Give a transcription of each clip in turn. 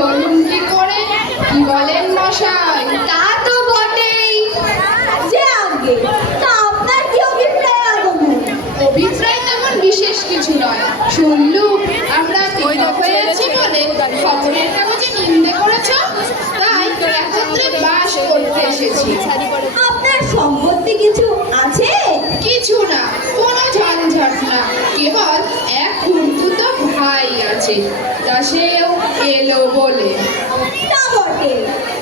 হলুম কি করে? কি বলেন মশাই? তা তো বটেই। যে আগে তা আপনার কি অভিপ্রায় আগমন? অভিপ্রায় তেমন বিশেষ কিছু নয়। শুনলুম আমরা পৃথক হয়ে আছি বলে খবরের কাগজে নিন্দে করেছ, তাই একত্রে বাস করতে এসেছি। আপনার সম্পত্তি কিছু আছে? কিছু না, কোনো ঝঞ্ঝট না, কেবল এক খুঁড়তুতো ভাই আছে, তা সেও এলো বলে। তা বটে,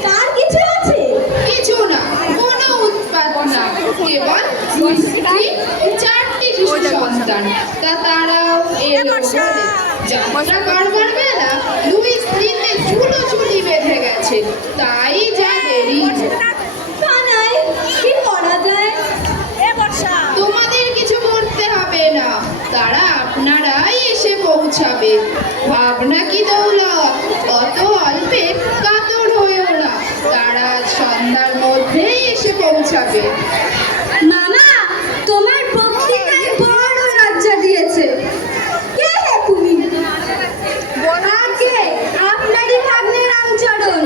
তার কিছু আছে? কিছু না, কোনো উৎপাত না, কেবল দুই স্ত্রী, 4টি শিশু সন্তান, তা তারাও এলো বলে। যাত্রা করবার বেলা দুই স্ত্রীতে চুলোচুলি বেঁধে গেছে, তাই যা দেরি। কানাই, কি করা যায়? তোমাদের কিছু করতে হবে না, তারা আপনারাই এসে পৌঁছাবে। ভাবনা কি দৌলত, অত অল্পে কাতর হয়েও না, তারা সন্ধ্যার মধ্যেই এসে পৌঁছাবে। মামা, তোমার বক্তৃতায় বড় লজ্জা দিয়েছে। কে হে তুমি? আগে আপনারই ভাগ্নে রামচরণ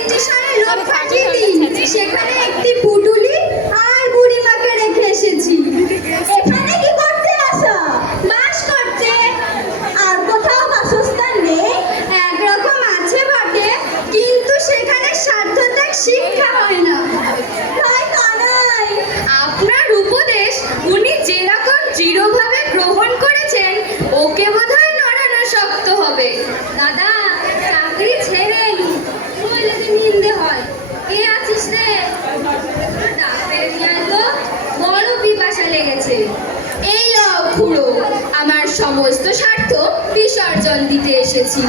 স্টেশনে লোক পাঠিয়ে দিন, সেখানে একটি পুটুলি আর বুড়িমাকে রেখে এসেছি। এখানে কি করতে আসা? বাস করতে। আর কোথাও বাসস্থান নেই? একরকম আছে বটে, কিন্তু সেখানে সাধ্যত্যাগ শিক্ষা হয় না। তাই কানাই, আপনার উপদেশ উনি যেরকম দৃঢ়ভাবে গ্রহণ করেছেন, ওকে বোধহয় নড়ানো শক্ত হবে। দাদা, চাকরি ছেড়ে নইলে কি নিন্দে হয়? কে আছিস রে? ডাক পেরে নিয়ে আয় তো, বড় পিপাসা লেগেছে। এই লও খুড়ো, আমার সমস্ত স্বার্থ বিসর্জন দিতে এসেছি।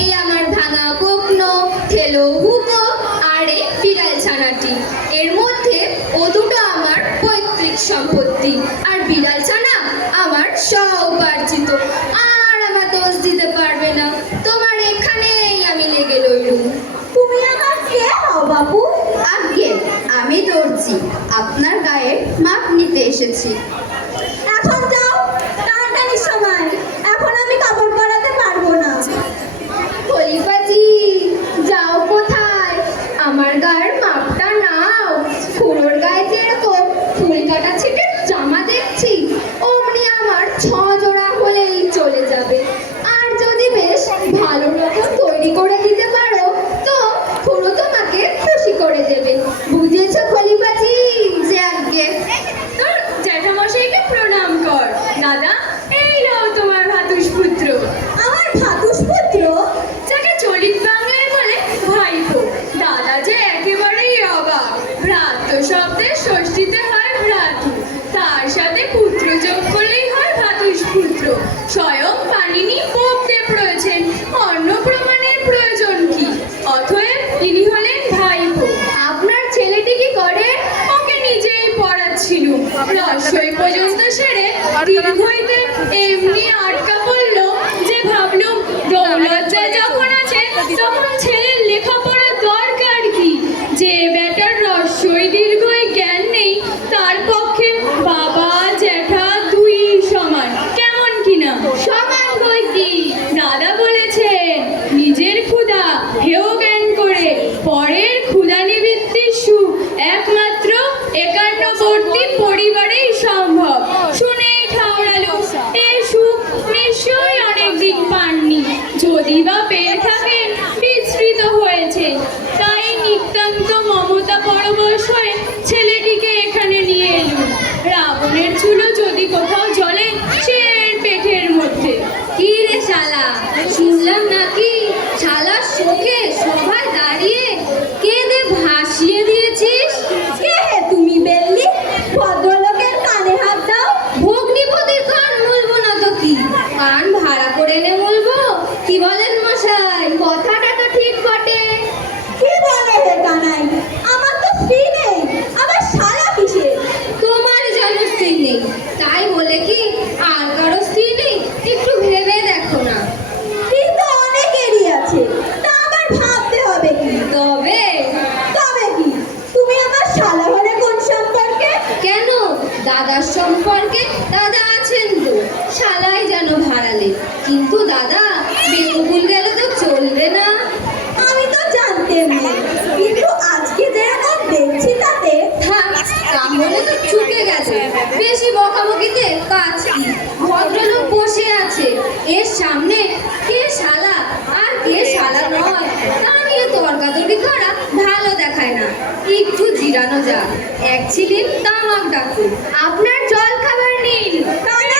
এই আমার ভাঙা কোকনো, থেলো হুকো আর এই বিড়াল ছানাটি। এর মধ্যে ও দুটো আমার পৈতৃক সম্পত্তি, আর বিড়াল ছানা আমার স্বউপার্জিত। আর আমার দোষ দিতে পারবে না, তোমার এখানেই আমি লেগে রইলুম। তুমি আমার কে হও বাবু? আজ্ঞে, আমি দর্জি, আপনার গায়ে মাপ নিতে এসেছি। এখন যাও, টানাটানির সময়, এখন আমি কাপড় পরাতে পারবো না। খলিফাজি, যাও কোথায়? আমার গায়ের মাপটা নাও। খুড়োর গায়ে যেরকম ফুল কাটা ছিটে জামা দেখছি, অমনি আমার 6 জোড়া হলেই চলে যাবে। আর যদি বেশ ভালো রকম তৈরি করে দিতে পারো, তো খুড়ো তোমাকে খুশি করে দেবে। বুঝেছো খলিফাজি? যে আজ্ঞে। তোর জ্যাঠামশাইকে প্রণাম কর। দাদা, এই লও তোমার ভাতুষ পুত্র। আমার ভাতুষ পুত্র? যাকে চলিত বাংলায় বলে ভাইপো। দাদা যে একেবারেই অবাক। ভ্রাতৃ শব্দের ষষ্ঠীতে হয় ভ্রাতু, তার সাথে পুত্র যোগ করলেই হয় ভাতুষ পুত্র। স্বয়ং পানিনি পোপদেব রয়েছেন, অন্য প্রমাণের প্রয়োজন কি? অতএব ইনি হলেন ভাইপো। আপনার ছেলেটি কি করে? ওকে নিজেই পড়াচ্ছিল। রসই পর্যন্ত সেরে দীর্ঘইতে এমনি আটকা পড়লো যে ভাবলুম দৌলতটা যখন আছে তখন ছেলের লেখাপড়া দরকার কি? যে বেটার রসই দীর্ঘই জ্ঞান নেই, তার পক্ষে বাবা জ্যাঠা দুই সমান। কেমন কিনা? সমান বই কি? দাদা বলেছেন, নিজের ক্ষুধা হেও জ্ঞান করে, পরের ক্ষুধা নিবৃত্তির সুখ একমাত্র একান্নবর্তী পরিবারেই সম্ভব। শুনেই ঠাউরালো, এর সুখ নিশ্চয়ই অনেক দিক পাননি, যদি বা পেয়ে থাকেন বিস্মৃত হয়েছে। তাই নিতান্ত মমতা পরবশ হয়ে ছেলেটিকে এখানে নিয়ে এলুম। রাবণের চুলো যদি কোথাও জ্বলে, সে এর পেটের মধ্যে। কি রে শালা, শুনলাম নাকি শালার শোকে সভায় দাঁড়িয়ে কেঁদে ভাসিয়ে দিয়েছিস? কে হে তুমি বেল্লি? ভদ্রলোকের কানে হাত দাও। ভগ্নিপতির কান মুলবো না তো কি? কান ভাড়া করে এনে মুলবো? কি বলেন মশাই? কথাটা তো ঠিক বটে। কি বলে হে কানাই? আমার তো স্ত্রী নেই, আবার শালা কিসের? তোমার যেন স্ত্রী নেই, তাই বলে কি আর কারো স্ত্রী নেই? একটু ভেবে দেখো না। স্ত্রী তো অনেকেরই আছে, তা আবার ভাবতে হবে কি? তবে তবে কি? তুমি আমার শালা হলে কোন সম্পর্কে? কেন, দাদার সম্পর্কে। দাদা আছেন তো, শালাই যেন ভাড়ালে। কিন্তু দাদা বেকুল গেলে তো চলবে না। বকাবকিতে কাজ কি? ভদ্রলোক বসে আছে, এর সামনে কে শালা আর কে শালা নয় তা নিয়ে তর্কাতর্কি করা ভালো দেখায় না। একটু জিরানো যাক, এক ছিলিম তামাক ডাকুন। আপনার জল খাবার নিন। কানা